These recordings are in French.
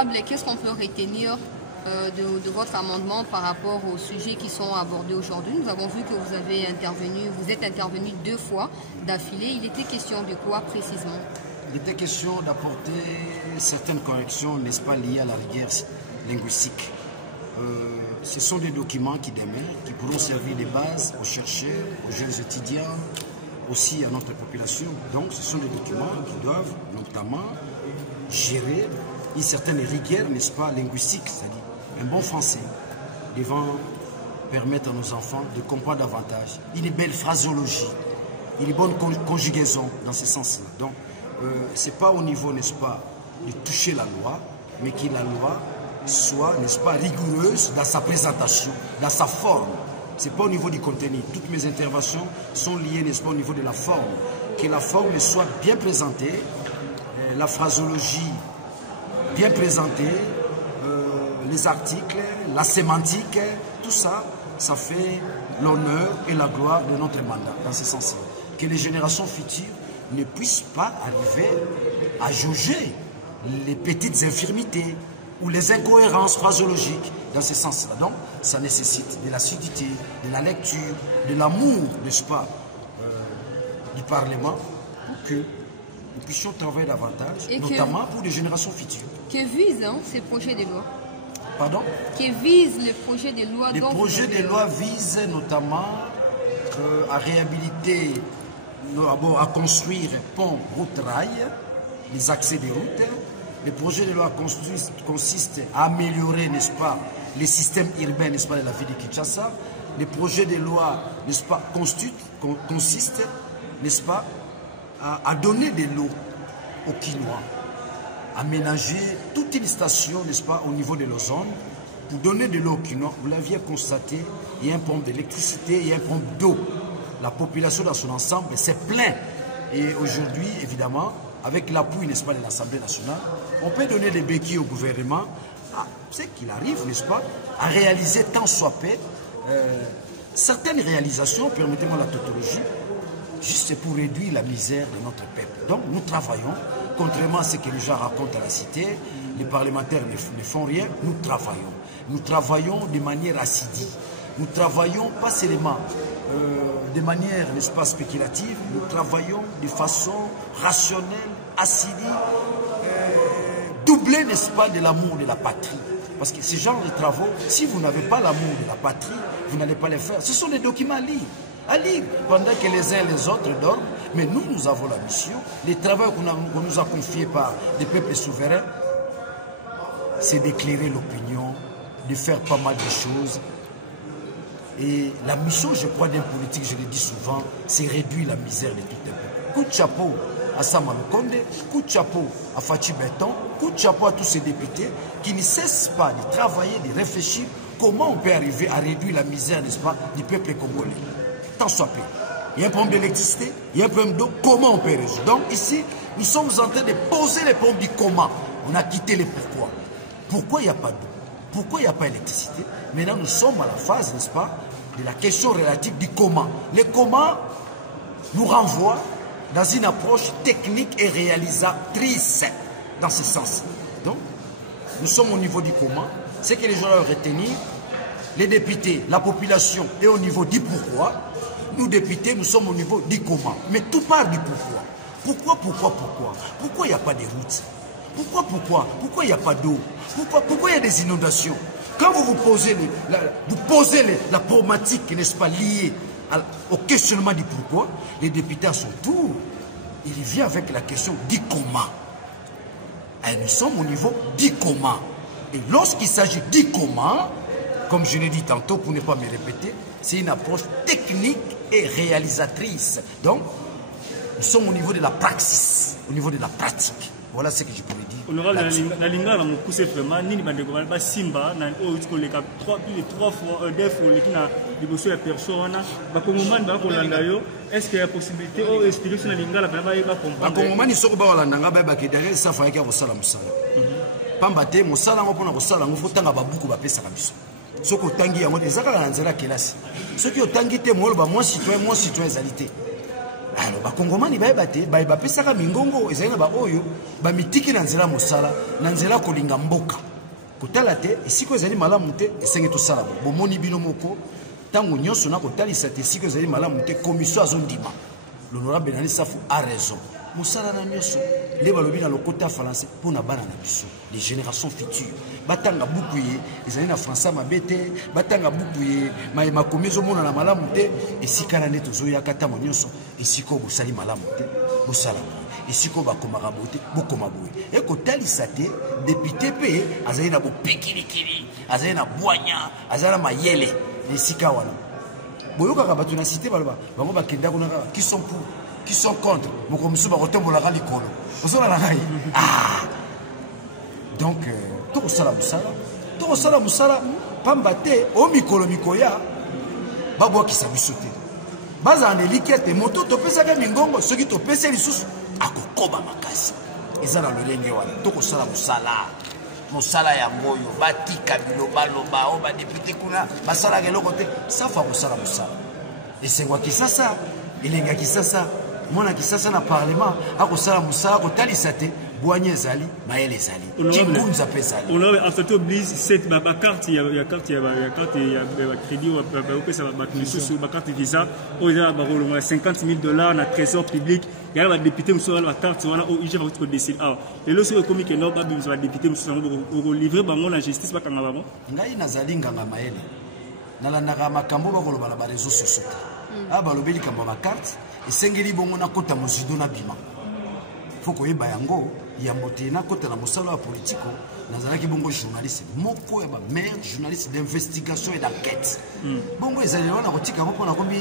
Honorable, qu'est-ce qu'on peut retenir de votre amendement par rapport aux sujets qui sont abordés aujourd'hui? Nous avons vu que vous êtes intervenu 2 fois d'affilée. Il était question de quoi précisément? Il était question d'apporter certaines corrections, n'est-ce pas, liées à la rigueur linguistique. Ce sont des documents qui demeurent, qui pourront servir de base aux chercheurs, aux jeunes étudiants, aussi à notre population. Donc ce sont des documents qui doivent notamment gérer une certaine rigueur, n'est-ce pas, linguistique, c'est-à-dire un bon français, devant permettre à nos enfants de comprendre davantage. Une belle phraseologie, une bonne conjugaison dans ce sens-là. Donc ce n'est pas au niveau, n'est-ce pas, de toucher la loi, mais que la loi soit, n'est-ce pas, rigoureuse dans sa présentation, dans sa forme. Ce n'est pas au niveau du contenu. Toutes mes interventions sont liées, n'est-ce pas, au niveau de la forme. Que la forme soit bien présentée, la phraseologie bien présentée, les articles, la sémantique, tout ça, ça fait l'honneur et la gloire de notre mandat, dans ce sens-là. Que les générations futures ne puissent pas arriver à jauger les petites infirmités ou les incohérences phraseologiques dans ce sens-là. Donc, ça nécessite de l'assiduité, de la lecture, de l'amour, n'est-ce pas, du Parlement, pour que nous puissions travailler davantage, et notamment pour les générations futures. Que visent ces projets de loi? Pardon? Que visent les projets de loi? Les projets de loi visent notamment à réhabiliter, à construire pont, route, rail, les accès des routes. Les projets de loi consistent à améliorer, n'est-ce pas, les systèmes urbains, n'est-ce pas, de la ville de Kinshasa. Les projets de loi, n'est-ce pas, consistent, n'est-ce pas, à donner de l'eau aux Kinois, aménager toute une station, n'est-ce pas, au niveau de nos zones, pour donner de l'eau aux Kinois. Vous l'aviez constaté, il y a un pompe d'électricité, il y a un pompe d'eau. La population dans son ensemble s'est plainte. Et aujourd'hui, évidemment, avec l'appui, n'est-ce pas, de l'Assemblée nationale, on peut donner des béquilles au gouvernement, c'est qu'il arrive, n'est-ce pas, à réaliser tant soit peu certaines réalisations, permettez-moi la tautologie, juste pour réduire la misère de notre peuple. Donc nous travaillons, contrairement à ce que les gens racontent à la cité, les parlementaires ne font rien, nous travaillons. Nous travaillons de manière assidue. Nous travaillons pas seulement de manière, n'est-ce pas, spéculative, nous travaillons de façon rationnelle, assidue, doublée, n'est-ce pas, de l'amour de la patrie. Parce que ce genre de travaux, si vous n'avez pas l'amour de la patrie, vous n'allez pas les faire. Ce sont des documents à lire, pendant que les uns et les autres dorment. Mais nous, nous avons la mission, les travaux qu'on nous a confiés par des peuples souverains, c'est d'éclairer l'opinion, de faire pas mal de choses. Et la mission, je crois, d'un politique, je le dis souvent, c'est réduire la misère de tout un peuple. Coup de chapeau à Sama Lukonde, coup de chapeau à Fachi Béton, coup de chapeau à tous ces députés qui ne cessent pas de travailler, de réfléchir comment on peut arriver à réduire la misère, n'est-ce pas, du peuple congolais. Tant soit peu. Il y a un problème d'électricité, il y a un problème d'eau, comment on peut résoudre? Donc ici, nous sommes en train de poser les problèmes du comment. On a quitté les pourquoi. Pourquoi il n'y a pas d'eau? Pourquoi il n'y a pas d'électricité? Maintenant, nous sommes à la phase, n'est-ce pas, de la question relative du comment. Le comment nous renvoie dans une approche technique et réalisatrice dans ce sens. Donc, nous sommes au niveau du comment. Ce que les gens doivent retenir, les députés, la population est au niveau du pourquoi. Nous, députés, nous sommes au niveau du comment. Mais tout part du pourquoi. Pourquoi il n'y a pas de routes? Pourquoi il n'y a pas d'eau? Pourquoi il y a des inondations? Quand vous posez la problématique, n'est-ce pas, liée au questionnement du pourquoi, les députés à son tour, il vient avec la question du comment. Et nous sommes au niveau du comment. Et lorsqu'il s'agit du comment, comme je l'ai dit tantôt pour ne pas me répéter, c'est une approche technique et réalisatrice. Donc, nous sommes au niveau de la praxis, au niveau de la pratique. Voilà ce que je pourrais dire. Honorable, na linga na mukuse vraiment nini bandeko ba simba na otikoleka 3 fois 2 fois leki na liboso ya personne ba kongomani ba kolanda yo, est-ce qu'il y a possibilité o explication na linga la ba comprendre? Ba kongomani soko ba kolanda nga ba ke derrière ça fa yaka kosala musala. Pamba te musala ngo pona kosala ngo fotanga ba buku ba pesa kabiso. Soko tangi yango ezaka na nzela kelasi. Soki otangi te mo ba moi citoyen ezalité. alors bakongomani bayeba te bapesaka mingongo ezali na baoyo bamitiki na nzela mosala na nzela kolinga mboka kotala te esiko ezali malamu te esenge tosala bomoni bino moko ntango nyonso na kotalisa te esiko ezali malamu te commission azondima l'honorable Benani Safou a raison mosala na nyonso nde balobi na lokota français mpona bana na biso les générations futures batanga buku ye ezali na français mabe te batanga buku ye makomi ezomona na malamu te esika na nde tozoyaka ntango nyonso esika bosali malamu te bosala esiko bakomaka boye te bokoma boye ekotalisa te député mpe azali na bopikilikili azali na bwanya azali na mayele esika wana boyokaka bato na cité baloba bango bakenda kuna kaka qui sont pour qui sont contre mokomisu bakotombolaka likolo ozolala ngai donc tokosala mosala pamba te o mikolo mikoya babwakisa biso te bazala na elike te moto topesaka mingongo soki topesi lisusu akokoba makasi eza na lolenge wana tokosala mosala yango oyo batika bilobaloba o badepute kuna basalaka eloko te safa kosala mosala esengo ya kisasa elengi ya kisasa mwana kisasa na parlement akosala mosala kotalisa te bwanya ezali mayele ezali cingunza mpe ezali honorable afate oblige cette bakarte ya carte ya crédit baopesa bato lisusu bakarte visa oyo eza bakolongola $50,000 na trésor public yala badepute mosusu wana bakarte wana oyo ige bakuti kodeside awa lelo soki ekomi keno babimisa badepute mosusu yango okolivre bango na justice bakanga bango ngai nazali nganga mayele nalandaka makambo bakoloba na bareseau sociaux te awa balobi likambo ya bakarte esengeli bongo nakota mozido na bima faut koyeba yango yambo te nakota na mosala ya politiko nazalaki bongo journaliste moko ya bameilleur journaliste d'investigation et d'enquête bongo ezali wana kotika yango mpona komi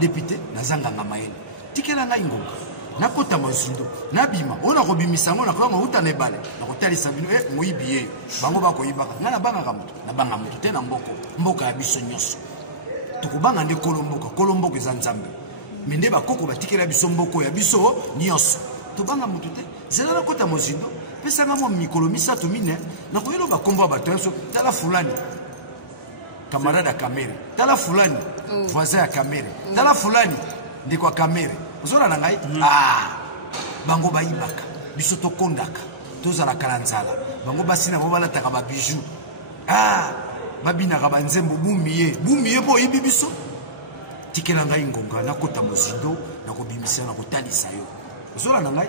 député nazanganga mayele tikela ngai ngonga nakota mozido nabima oyo nakobimisa yango nakoya mauta na ebale nakotalisa bino moyibi ye bango bakoyibaka ngai nabangaka moto nabanga moto te na mboka ya biso nyonso tokobanga nde kolomboka eza nzambe me nde bakoko batikela biso mboko ya biso nyonso tobanga motu te zela nakota mozindo pesanga mwa mikolo misato mine nakoyela bakombo ya bato nyonso tala fulani camarade ya kamere tala fulani voisin ya kamere tala fulani ndeko ya kamere ozona na ngai bango bayibaka biso tokondaka tozalaka na nzala bango basi nango balataka babiju babinaka banzembo bumi ye mpo oyibi biso tikela ngai ngonga nakota mozindo nakobimisa nakotalisa yo ozola na ngai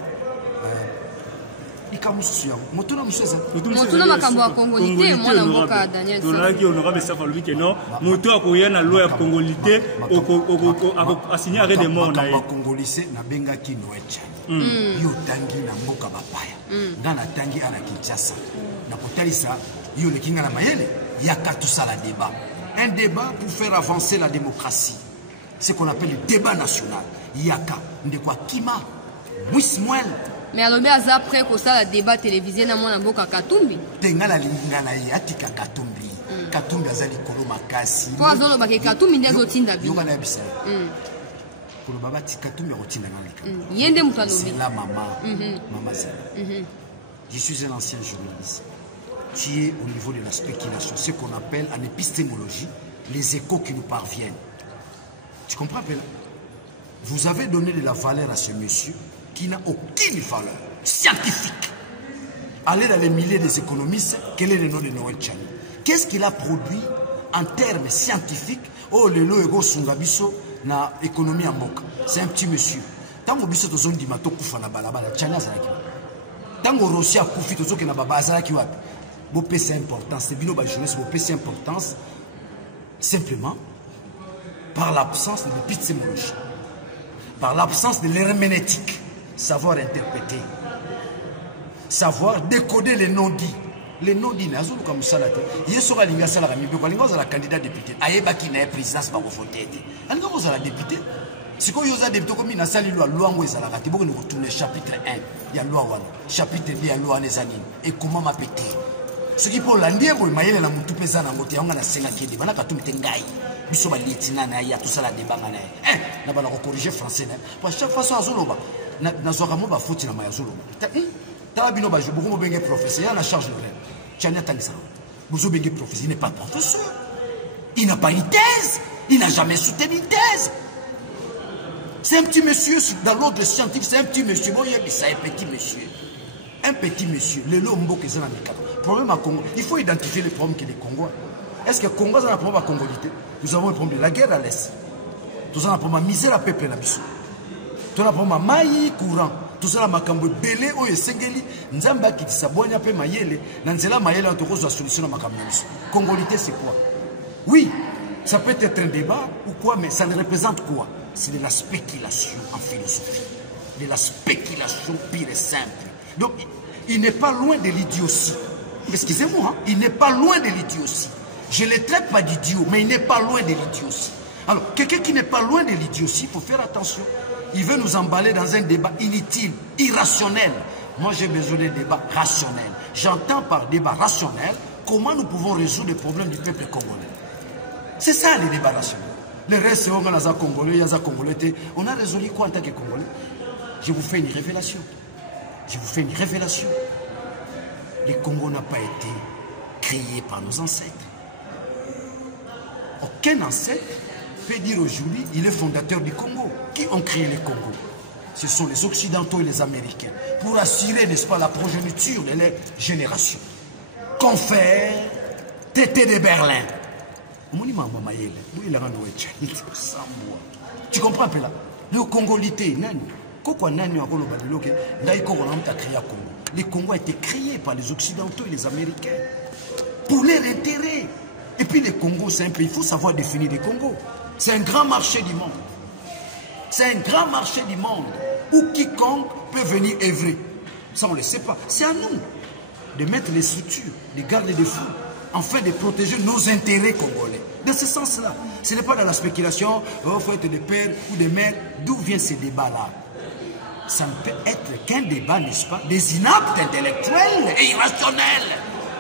likambo mosusu yango moto na mosusu moto na makambo ya kongolite mwana mboka Daniel tolaki honorable Safou alobi ke non moto akoya na loi ya kongolite asigné arrêt de mort na ye bakongolise nabengaki Noël Tchani yo tangi na mboka bapaya nga natangi ana Kinshasa nakotalisa yo leki nga na mayele yaka tosala débat un débat pour faire avancer la démocratie ce qu'on appelle le débat national yaka ndeko akima mwismwel mais alobi aza prêt kosala débat télévisé na mwana mboka Katumbi tenga na linga na ye atika Katumbi Katumbi azali kolo makasi po azoloba ke Katumbi nde azotinda bino yoka na yebisa koloba bati Katumbi akotinda na lika ye nde moto alobi c'est la maman Zala je suis un ancien journaliste qui est au niveau de la spéculation ce qu'on appelle en épistémologie les échos qui nous parviennent. Tu comprends, Pella? Vous avez donné de la valeur à ce monsieur qui n'a aucune valeur scientifique. Allez dans les milliers des économistes, quel est le nom de Noël Tchani? Qu'est-ce qu'il a produit en termes scientifiques? Oh, le lot ego sungabiso na économie en boca. C'est un petit monsieur. Tango biso tozon di mato kufa na balabala Tchani azalaki. Tango Russia kufi tozo ke na baba azalaki wapi? Bo pesa importance, c'est bino ba jeunesse bo pesa importance simplement par l'absence de l'épistémologie, par l'absence de l'herméneutique, savoir interpréter, savoir décoder les non-dits. Les non-dits, nazulu comme ça la tête. Hier soir, il y a ça la ramibé. Quand il y a la candidat député, aïeba qui n'a présidence pas voter. Il y a la député. Si vous avez député comme il a sali loi où ils ont la raté, vous retournez chapitre 1, il y a loi chapitre 2, il y a loi les années. Et comment m'a pété? Ce qui pour l'andier, vous voyez la moutou pesant en moté, on a la scène qui est devant la catou tengai. Biso balitina na ya tout ça la débat na na ba la corriger français na pour chaque fois ça zoloba na zo kamo ba foti na ma zoloba ta bino ba je beaucoup bengé professeur na charge de l'air Tchani atangisa vous bengé professeur il n'est pas professeur il n'a pas une thèse il n'a jamais soutenu une thèse C'est un petit monsieur, dans l'ordre scientifique, c'est un petit monsieur. Bon, il y a un petit monsieur. Un petit monsieur. Le lombo que c'est dans les cadres. Problème à Congo. Il faut identifier les problèmes que les Congolais. Est-ce que le Congo a un problème à congolité? Nous avons un problème de la guerre à l'Est. Nous avons un problème de misère à peuple. Nous avons un problème de maïs courant. Tout ça, makambo belé oyo sengeli nzamba ki tisabwanya pe mayele na nzela mayele antoko za solution na makambo. Congolité c'est quoi? Oui, ça peut être un débat ou quoi, mais ça ne représente quoi? C'est de la spéculation en philosophie, de la spéculation pure et simple. Donc il n'est pas loin de l'idiotie. Excusez-moi, hein? Il n'est pas loin de l'idiotie. Je ne le traite pas d'idiot, mais il n'est pas loin de l'idiotie. Alors, quelqu'un qui n'est pas loin de l'idiotie, il faut faire attention. Il veut nous emballer dans un débat inutile, irrationnel. Moi, j'ai besoin d'un débat rationnel. J'entends par débat rationnel comment nous pouvons résoudre les problèmes du peuple congolais. C'est ça, les débats rationnels. Le reste, c'est on a Congolais, il y a Congolais. On a résolu quoi en tant que Congolais? Je vous fais une révélation. Je vous fais une révélation. Le Congo n'a pas été créé par nos ancêtres. Aucun ancêtre peut dire aujourd'hui il est fondateur du Congo. Qui ont créé le Congo? Ce sont les Occidentaux et les Américains. Pour assurer, n'est-ce pas, la progéniture de leur génération. Confère, Tété de Berlin. Tu comprends un peu là? Le Congolité, le Congo a été créé par les Occidentaux et les Américains pour leur intérêt. Et puis le Congo, c'est un pays, il faut savoir définir le Congo. C'est un grand marché du monde. C'est un grand marché du monde où quiconque peut venir œuvrer. Ça, on ne le sait pas. C'est à nous de mettre les structures, de garder des fonds, afin de protéger nos intérêts congolais. Dans ce sens-là, ce n'est pas dans la spéculation, il faut être des pères ou des mères. D'où vient ce débat-là? Ça ne peut être qu'un débat, n'est-ce pas, des inaptes intellectuels et irrationnels.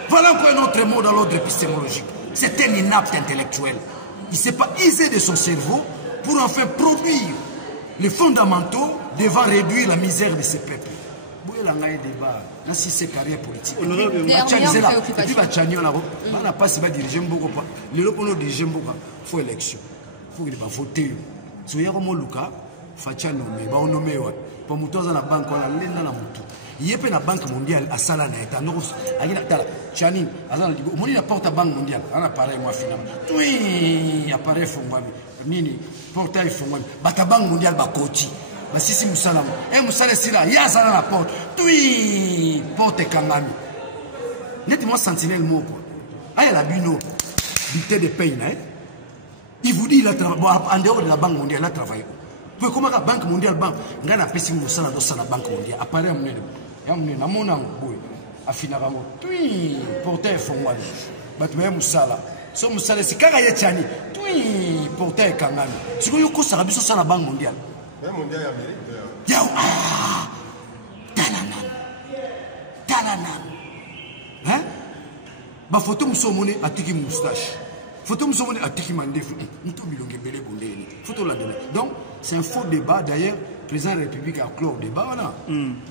Voilà encore un autre mot dans l'ordre épistémologique. C'est un inapte intellectuel. Il ne s'est pas isé de son cerveau pour enfin produire les fondamentaux devant réduire la misère de ces peuples. Il y a un débat, si c'est carrière politique. Et puis, on n'a pas si bien dirigé beaucoup. Les gens qui dirigent beaucoup, il faut élection. Il faut qu'ils votent. Si vous avez un Luka, il faut nommer. Il faut nommer. Pour nous, dans la banque, on a l'un dans la il y a une banque mondiale à Salana. Chani, on a porte banque mondiale. On a appareil, moi, finalement. Oui, appareil, Nini, portail, Bata banque mondiale, Bakoti. Si c'est Moussalam. Et Moussala, c'est là. Il y a ça dans la porte. Oui, porte Kangami. Net-moi sentinelle mot. Ah, il y a la bino. Bité de pain. Il vous dit, il a travaillé. En dehors de la banque mondiale, il a travaillé. Comment la banque mondiale, il a appelé Moussala dans la banque mondiale. Appareil, il y a mon nom. Afinarango. Oui, portail, Fongwani. Batoué Moussala. So Moussala, c'est Karaye Tchani. Oui, portail Kangami. C'est quoi, il y a ça sur la banque mondiale? Yao, ah, Talanan. Hein? Bah, photo Moussomone a tiki moustache. Photo Moussomone a tiki mandef. Photo la donner. Donc, c'est un faux débat. D'ailleurs, le président de la République a clos le débat. Voilà.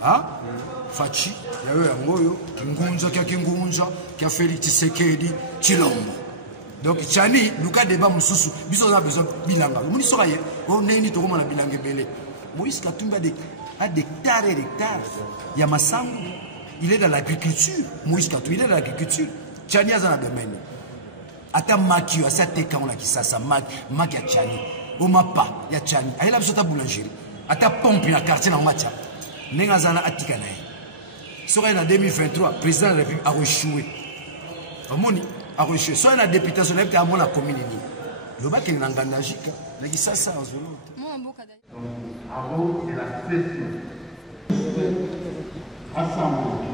Ah, Fachi, il y a eu un goyo, Ngunza, qui a fait Tshisekedi, Chilombo. Donc, Tchani, nous avons débat Moussoussou, nous avons besoin de bilanga. Nous sommes là, on est ni trop mal à bilanga belé. Moïse Katumbi a des hectares et d'hectares. Il y a Massango, il est dans l'agriculture. Moïse Katumbi, il est dans l'agriculture. Tchani a dans le domaine. Ata Maki, à cette école là qui ça, Maki a Tchani. Au Mapa, il y a Tchani. Il y a la boulangerie. Ata pompe dans le quartier dans Macha. Nengazana Atikanae. Soit en 2023, le président de la République a échoué. Soit la députation de la commune. Le bac est en Gandajika. Il y a ça en Zolo. Avant la session. Assemblée.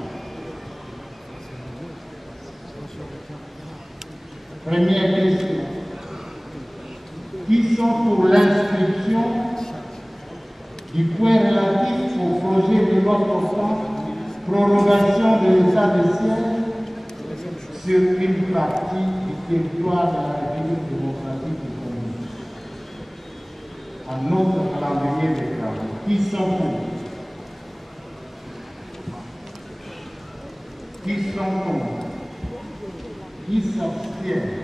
Première question. Qui sont pour l'inscription du point relatif au projet de loi portant prorogation de l'état de siège sur une partie du territoire de la République démocratique du Congo. À notre calendrier des travaux. Qui sont pour? Qui sont contre? Qui s'abstiennent?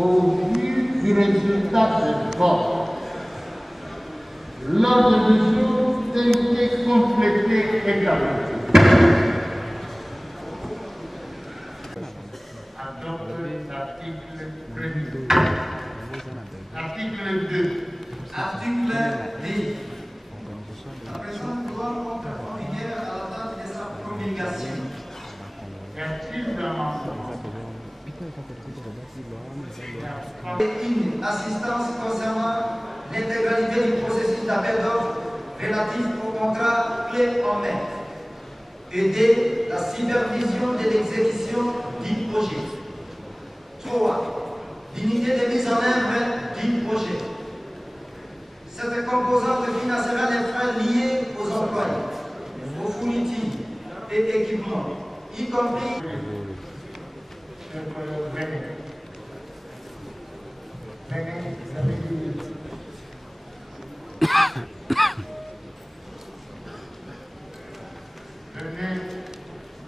au vu du résultat des votes. L'ordre du jour a été complété également. Adopte l'article 1er. Article 2. Article 10. La présente loi entre en vigueur à la date de sa promulgation. Une assistance concernant l'intégralité du processus d'appel d'offres relatif au contrat clé en main. Aider la supervision de l'exécution du projet. 3. L'unité de mise en œuvre du projet. Cette composante financera les frais liés aux employés, aux fournitures et équipements, y compris.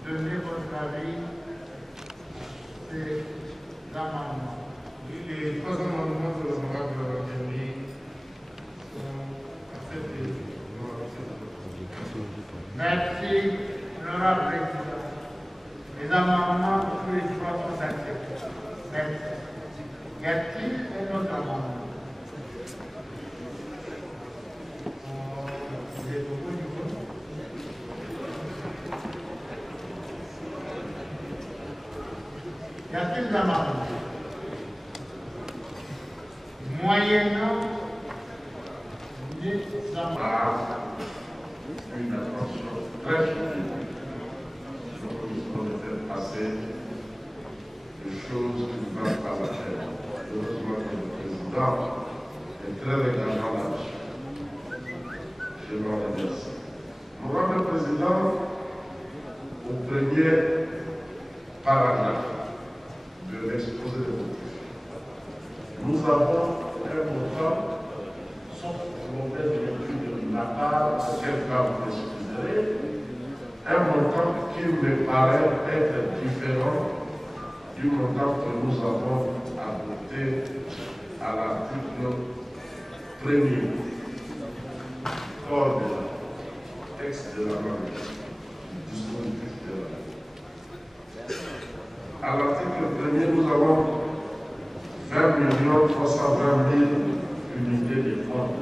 Donnez votre avis, c'est l'amendement. Les trois amendements de l'honorable Henry sont acceptés. Merci, l'honorable président. Les amendements, tous les trois sont acceptés. Merci. Y a-t-il un autre amendement? Y a-t-il des amendements? Moyennant des amendements. Une attention très soutenue. Nous de faire passer des choses qui ne valent pas la peine. Heureusement que le président est très regardant là-dessus. Je vous remercie. Honorable Président, au premier paragraphe de l'exposé de motifs, nous avons un montant, sauf mauvaise lecture de ma part, auquel cas vous m'excuserez, un montant qui me paraît être différent du montant que nous avons adopté à l'article 1er, corps du texte de la loi, du dispositif de la loi. À l'article 1er, nous avons 20 320 000 unités de fonds,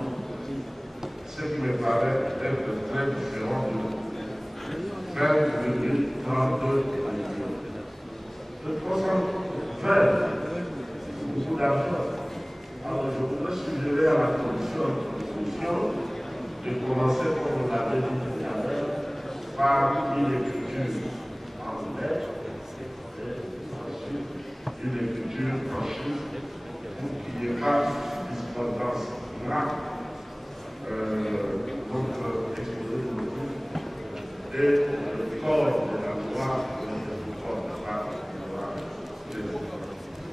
ce qui me paraît être très différent de 20,32 millions. De 320, beaucoup d'argent. Alors je voudrais suggérer à la commission de commencer, comme on l'avait dit tout à l'heure, par une écriture en lettres et ensuite une écriture en chiffres pour qu'il n'y ait pas de discordance. Là, notre exposé de motifs et le corps de la loi ne corps pas la loi.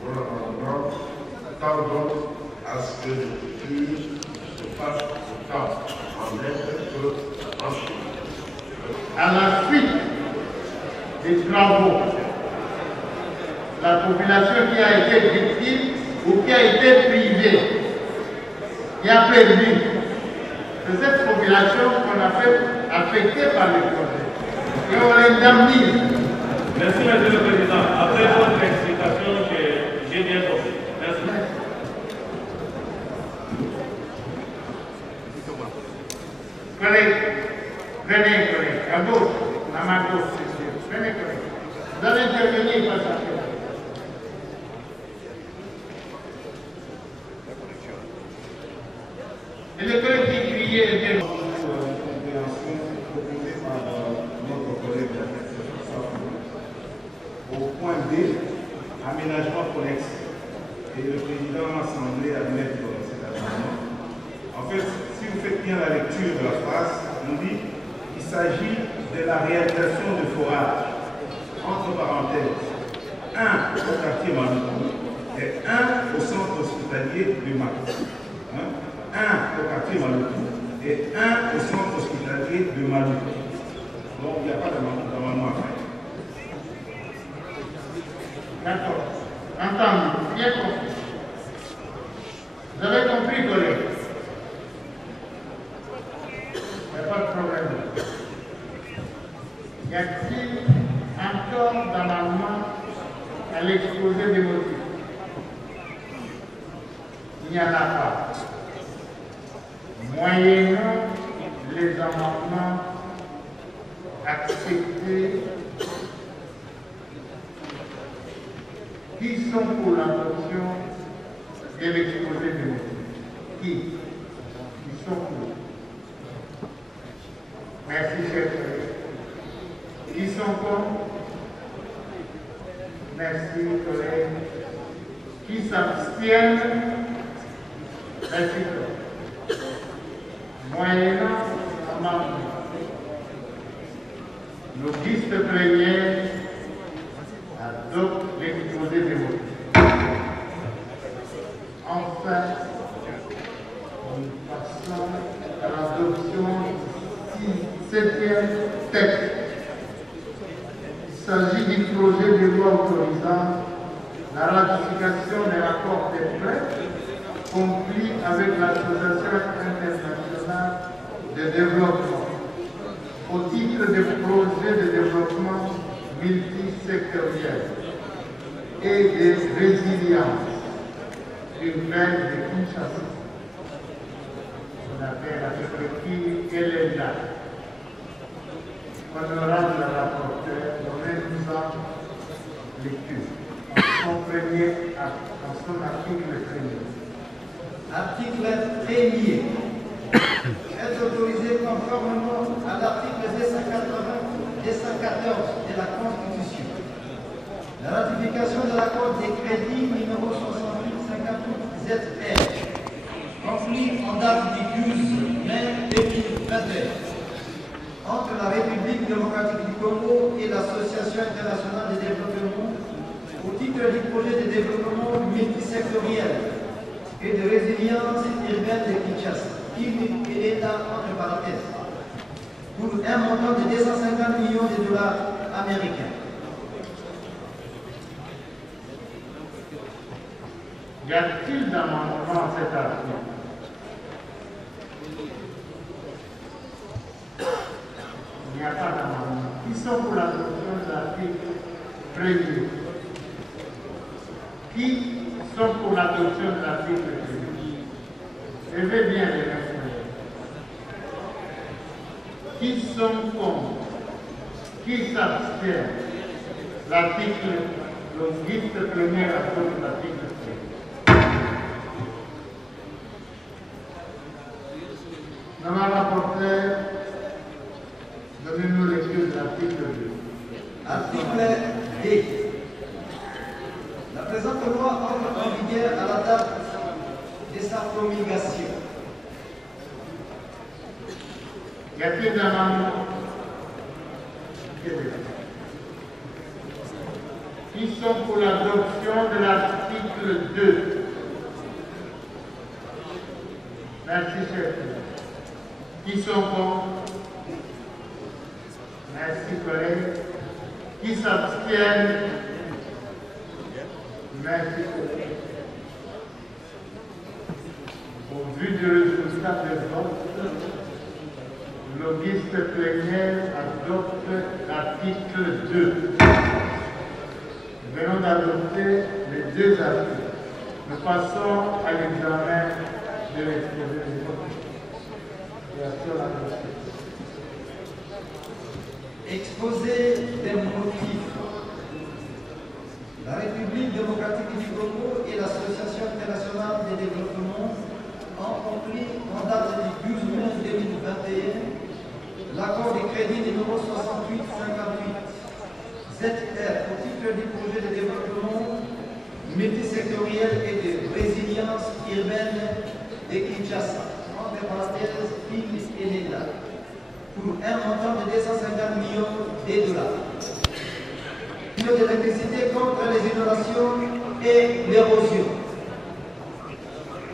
Pour l'amendement, tendons à ce que l'écriture se fasse autant en lettres que en chiffres. À la suite des travaux, la population qui a été victime ou qui a été privée, qui a perdu, c'est cette population qu'on a fait affectée par le projet. Et on l'indemnise. Merci, Monsieur le Président. Après votre explication, j'ai bien compris. Merci. Collègues, venez, collègues, à gauche, à ma gauche, c'est sûr. Venez, collègues. Vous allez intervenir face à ça. Et le collègue qui criait était... Au point B, aménagement connexe. Et le président m'a semblé admettre cet amendement. En fait, si vous faites bien la lecture de la phrase, on dit qu'il s'agit de la réalisation de forage, entre parenthèses, un au quartier Maloukou et un au centre hospitalier de Maloukou. Un au quartier Maloukou et un au centre hospitalier de Maloukou. Donc il n'y a pas d'amendement à faire. D'accord. Entendu. Bien compris. Vous avez compris, collègues? Il n'y a pas de problème. Y a-t-il encore d'amendements à l'exposé des motifs? Il n'y en a pas. Moyennant les amendements acceptés, qui sont pour l'adoption de l'exposé des motifs? Qui sont pour? Merci, chers collègues. Qui sont contre? Merci, collègues. Qui s'abstiennent? Merci, collègues. Moyennant amendement, l'auguste plénière adopte l'exposé des motifs. Enfin, nous passons à l'adoption du 7e texte. Il s'agit du projet de loi autorisant la ratification de l'accord de prêt conclu avec l'Association internationale de développement au titre des projets de développement multisectoriel et de résilience urbaine de Kinshasa. On appelle à peu près qui elle est là. Honorable rapporteur, donnez-nous lecture. En premier, en son article premier. Article 1er. Est autorisé conformément à l'article 214 de la Constitution. La ratification de l'accord des crédits numéro 6858 ZR, conclu en date du 12 mai 2021 entre la République démocratique du Congo et l'Association internationale de développement au titre du projet de développement multisectoriel et de résilience urbaine de Kinshasa, qui est là entre parenthèses, pour un montant de 250 millions de dollars américains. Y a-t-il d'amendement à cet article? Il n'y a pas d'amendement. Qui sont pour l'adoption de l'article premier? Qui sont pour l'adoption de l'article premier? Levez bien les mains. Qui sont contre? Qui s'abstient? L'article, l'auguste premier adopte l'article premier. Madame la rapporteure, donnez-nous lecture de l'article 2. Article 2. La présente loi entre en vigueur à la date de sa promulgation. Y a-t-il d'amendement? Qui sont pour l'adoption de l'article 2? Merci, chef. Qui sont contre? Merci, collègues. Qui s'abstiennent? Merci, collègues. Au vu du résultat des votes, l'auguste plénière adopte l'article 2. Nous venons d'adopter les deux articles. Nous passons à l'examen de l'exposé des votes. Exposé des motifs. La République démocratique du Congo et l'Association internationale de développement ont conclu en date du 12 mai 2021 l'accord de crédit numéro 6858 ZR au titre du projet de développement multisectoriel et de résilience urbaine de Kinshasa, entre parenthèses, PILS et NEDA, pour un montant de 250 millions de dollars. De l'électricité contre les inondations et l'érosion.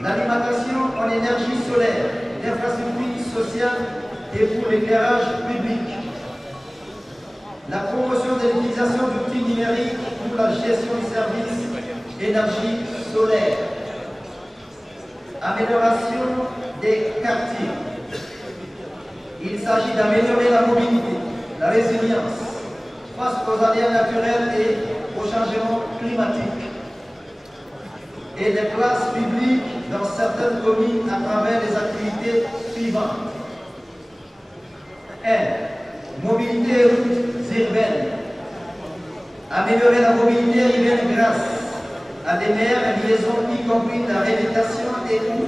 L'alimentation en énergie solaire, l'infrastructure sociale et pour l'éclairage public. La promotion de l'utilisation d'outils numériques pour la gestion du service énergie solaire. amélioration des quartiers. Il s'agit d'améliorer la mobilité, la résilience face aux aléas naturels et au changement climatique. Et les places publiques dans certaines communes à travers les activités suivantes. 1. Mobilité et routes urbaines. Améliorer la mobilité urbaine grâce à des meilleures liaisons, y compris la réhabilitation et ou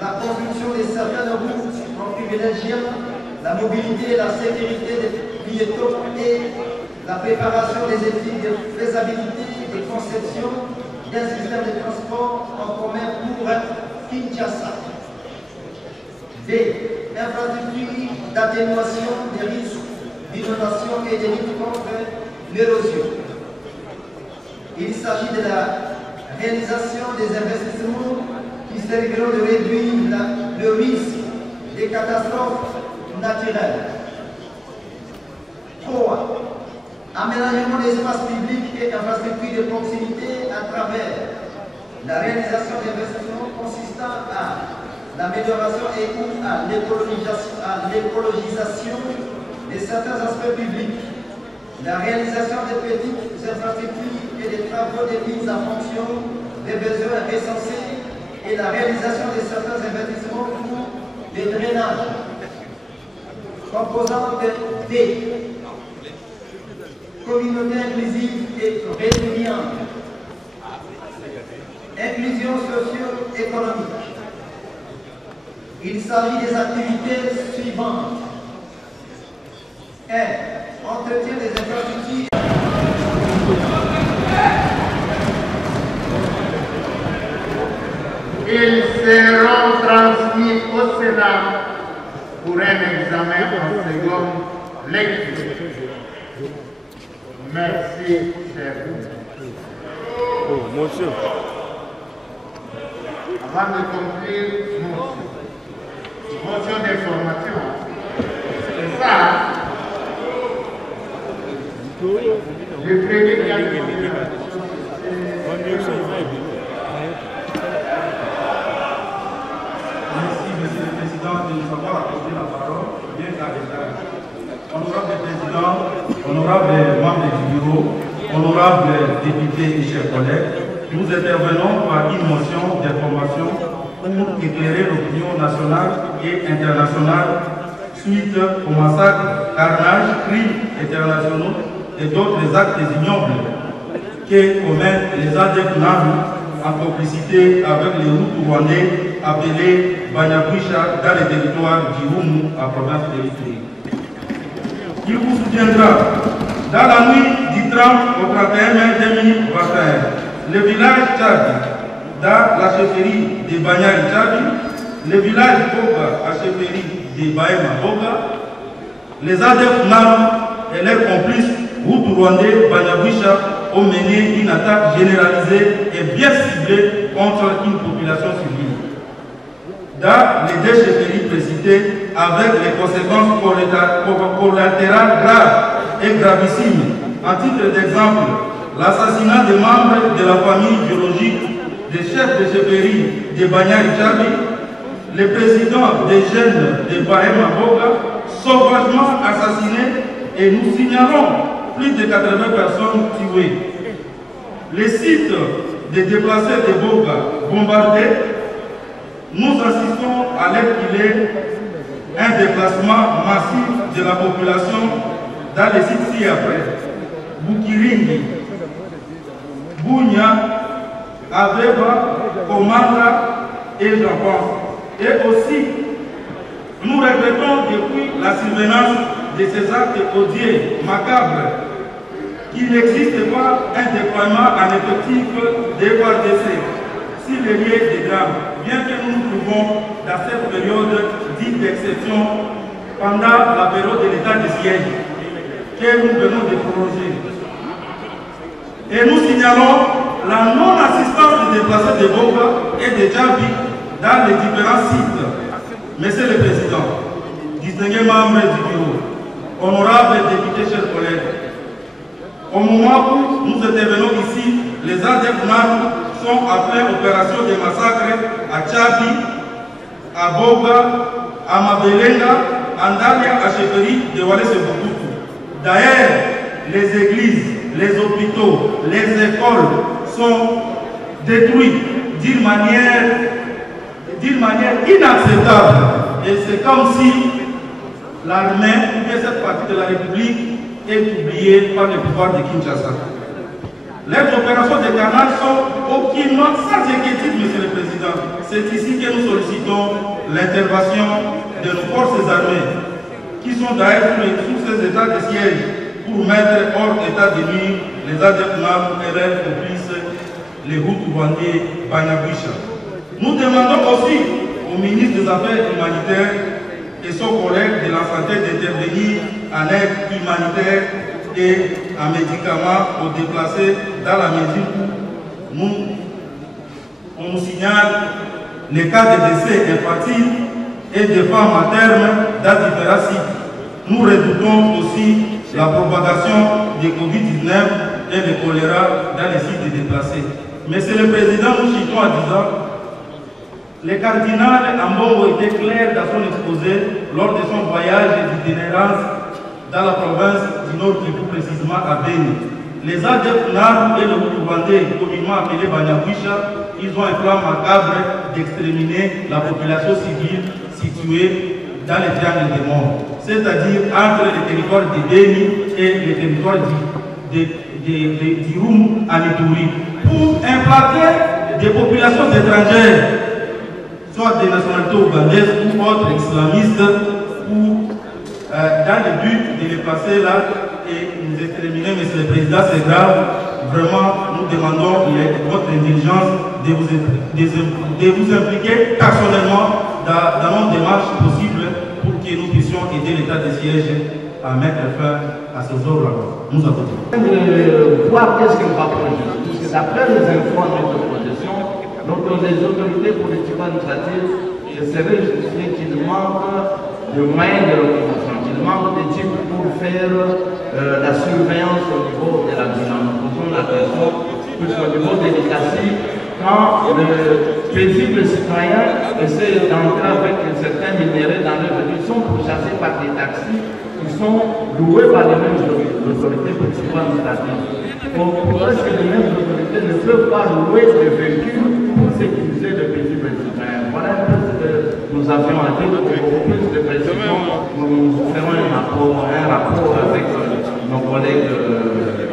la construction de certaines routes en privilégiant la mobilité et la sécurité des piétons et la préparation des études de faisabilité et conception d'un système de transport en commun pour Kinshasa. B. Infrastructure d'atténuation des risques d'inondation et de lutte contre l'érosion. Il s'agit de la réalisation des investissements qui serviront de réduire le risque des catastrophes naturelles. 3. Aménagement d'espaces publics et infrastructures de proximité à travers la réalisation d'investissements consistant à l'amélioration et ou à l'écologisation de certains aspects publics, la réalisation de petites infrastructures et des travaux de mise en fonction des besoins recensés et la réalisation de certains investissements pour les drainages. Composante D. Communauté inclusive et résiliente. Inclusion socio-économique. Il s'agit des activités suivantes. 1. Entretien des infrastructures. Ils seront transmis au Sénat pour un examen en seconde lecture. Merci, cher. Oh, monsieur. Avant de conclure, motion d'information. C'est ça. Le premier qui a Merci, Monsieur le Président, de nous avoir accordé la parole. Bien carrément. Honorable Président, honorable membres du bureau, honorables députés et chers collègues, nous intervenons par une motion d'information pour éclairer l'opinion nationale et internationale suite au massacre, carnage, crimes internationaux et d'autres actes ignobles que commettent les ADF NALU en complicité avec les Hutus rwandais appelés Banyabwisha dans les territoires d'Irumu à province de l'Érythrée. Il vous souviendra, dans la nuit du 30 au 31 mai 2021, le village Tchadi, dans la chefferie de Banyari Tchadi, le village Boga à chefferie de Baema Boga, les ADF NALU et leurs complices Hutus rwandais Banyabwisha ont mené une attaque généralisée et bien ciblée contre une population civile. Dans les deux chefferies précitées, avec les conséquences collatérales graves et gravissimes. En titre d'exemple, l'assassinat des membres de la famille biologique des chefs de chefferie de Banyari Tchadi, le président des jeunes de Baema Boga, sauvagement assassiné, et nous signalons plus de 80 personnes tuées. Les sites des déplacés de Boga bombardés, nous assistons à l'aide qu'il est un déplacement massif de la population dans les sites ci-après. Bukiringi, Bunya, Aveba, Komanda et j'en pense. Et aussi, nous regrettons depuis la survenance de ces actes odieux, macabres, qu'il n'existe pas un déploiement en effectif des FARDC sur les lieux des drames, bien que nous nous trouvons dans cette période dite d'exception pendant la période de l'état de siège que nous venons de prolonger. Et nous signalons la non-assistance des déplacés de Boga et de Djabi dans les différents sites. Monsieur le Président, distingués membres du bureau, honorables députés, chers collègues, au moment où nous intervenons ici, les ADF NALU sont après opération de massacre à Tchadi, à Boga, à Mabelenga, à Ndalia, à Cheferi, de Wallis-et-Boutoutou. D'ailleurs, les églises, les hôpitaux, les écoles sont détruits d'une manière inacceptable. Et c'est comme si l'armée, ou bien cette partie de la République, est oubliée par le pouvoir de Kinshasa. Les opérations de carnage sont aucunement sans inquiétude, Monsieur le Président. C'est ici que nous sollicitons l'intervention de nos forces armées, qui sont d'ailleurs sous ces états de siège, pour mettre hors état de nuire les ADF-NAM et leurs complices, les Hutu-Rwandais Banyabwisha. Nous demandons aussi au ministre des Affaires humanitaires et son collègue de la santé d'intervenir en aide humanitaire et en médicaments aux déplacés dans la mesure où on nous signale les cas de décès infantiles et de femmes à terme dans différents sites. Nous redoutons aussi la propagation de Covid-19 et de choléra dans les sites déplacés. Monsieur le Président, nous chitons en disant le cardinal Ambongo était clair dans son exposé lors de son voyage d'itinérance dans la province du Nord Kivu, précisément à Beni. Les ADF-NAM et le Hutu-Rwandais, communément appelés Banyabwisha, ils ont un plan macabre d'exterminer la population civile située dans les triangles des morts, c'est-à-dire entre les territoires de Beni et les territoires d'Irum à Ituri, pour implanter des populations étrangères, soit des nationalités ougandaises ou autres islamistes, ou dans le but de les passer là et nous exterminer. Monsieur le Président, c'est grave. Vraiment, nous demandons votre intelligence de vous impliquer personnellement dans nos démarches possibles pour que nous puissions aider l'État de siège à mettre fin à ces ordres-là. Nous avons voir qu'est-ce qu'il va produire. Parce que d'après les infos de notre possession, donc les autorités politico-administratives, je serais justifié qu'il manque de moyens de l'organisation, qu'il manque de types pour faire la surveillance au niveau de la violence. Nous posons la question, puisqu'au niveau de l'efficacité, quand le paisible citoyen essaie d'entrer avec un certain minerai dans leur vie, ils sont pourchassés par des taxis qui sont loués par les mêmes autorités politico-administratives. Pourquoi est-ce que les mêmes autorités ne peuvent pas louer des véhicules pour sécuriser le paisible citoyen? Voilà un peu ce que nous avions à dire. Pour plus de précision, nous ferons un rapport avec nos collègues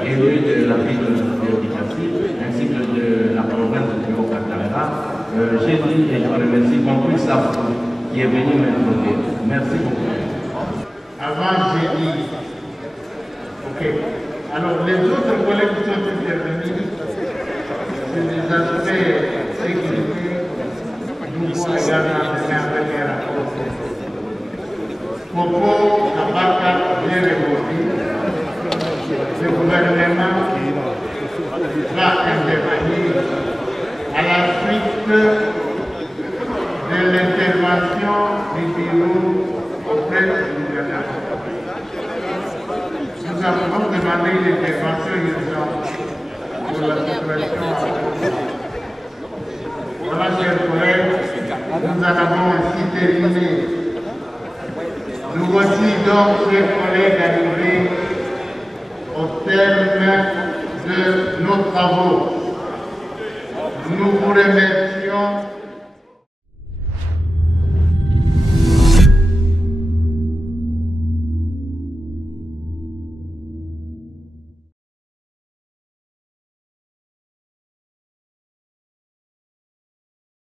élus de la ville de Bikassi, ainsi que de la province de Haut-Katanga. J'ai dit et je remercie Conclus Safo qui est venu m'introduire. Merci beaucoup. Avant, j'ai dit, ok. Alors, les autres collègues qui sont intervenus, c'est des aspects sécurité, nous pouvons également faire avec un rapport. Popo, Kabaka, bien répondu. Le gouvernement va intervenir à la suite de l'intervention du bureau auprès du gouvernement. Nous avons demandé l'intervention urgente pour la population. Voilà, chers collègues, nous en avons ainsi terminé. Nous voici donc, chers collègues, arrivés au terme de nos travaux. Nous vous remercions